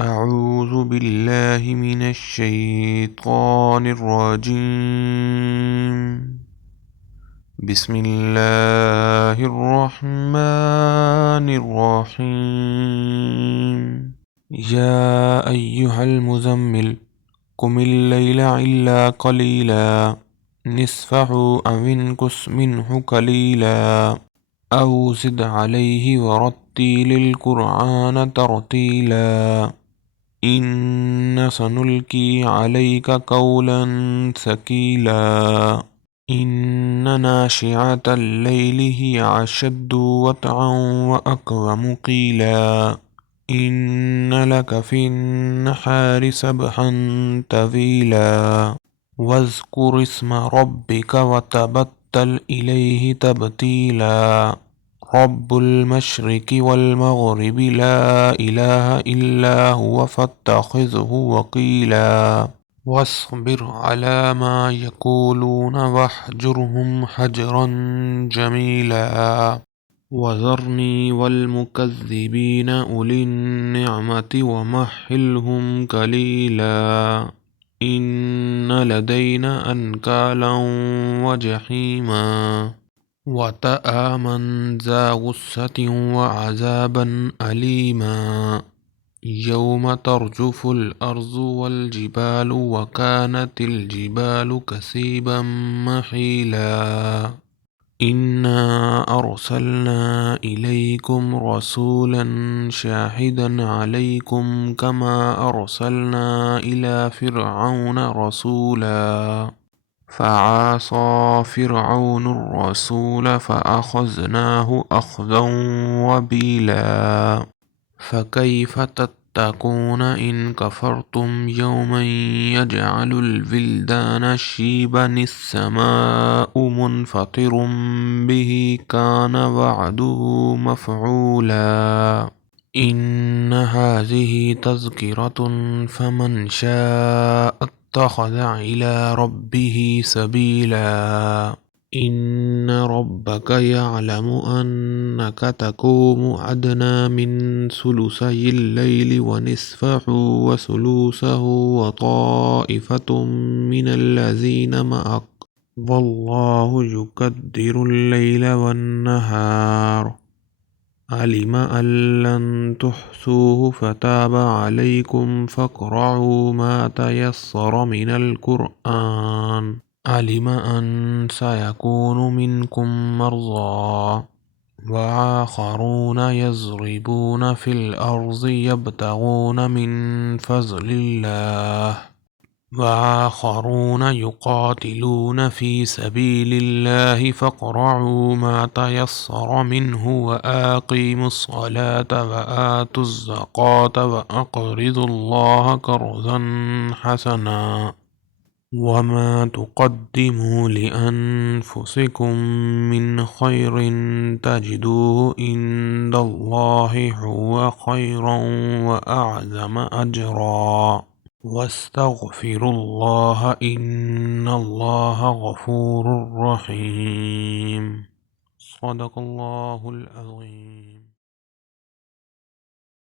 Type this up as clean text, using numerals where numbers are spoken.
أعوذ بالله من الشيطان الرجيم. بسم الله الرحمن الرحيم. يا أيها المزمل قم الليل إلا قليلا نصفه أو انقص منه قليلا أو زد عليه ورتل القرآن ترتيلا إن سنلقي عليك قولا ثقيلا إن ناشئة الليل هي أشد وطئا وأقوم قيلا إن لك في النهار سبحا طويلا واذكر اسم ربك وتبتل إليه تبتيلا رب المشرق والمغرب لا إله إلا هو فاتخذه وكيلا واصبر على ما يقولون واهجرهم هجرا جميلا وذرني والمكذبين أولي النعمة ومهلهم قليلا إن لدينا أنكالا وجحيما وطعاما ذا غصة وعذابا أليما يوم ترجف الأرض والجبال وكانت الجبال كثيبا محيلا إنا أرسلنا إليكم رسولا شاهدا عليكم كما أرسلنا إلى فرعون رسولا فعصى فرعون الرسول فأخذناه أخذا وبيلا فكيف تتقون إن كفرتم يوما يجعل الولدان شيبا السماء منفطر به كان وعده مفعولا إن هذه تذكرة فمن شاء اتخذ إلى ربه سبيلا إن ربك يعلم أنك تقوم أدنى من ثلثي الليل ونصفه وثلثه وطائفة من الذين معك والله يقدر الليل والنهار علم أن لن تحصوه فتاب عليكم فاقرؤوا ما تيسر من القرآن علم أن سيكون منكم مرضى وآخرون يضربون في الأرض يبتغون من فضل الله وآخرون يقاتلون في سبيل الله فاقرؤوا ما تيسر منه وأقيموا الصلاة وآتوا الزكاة وأقرضوا الله قرضا حسنا وما تقدموا لأنفسكم من خير تجدوه عند الله هو خيرا وأعظم أجرا واستغفروا الله إن الله غفور رحيم صدق الله العظيم.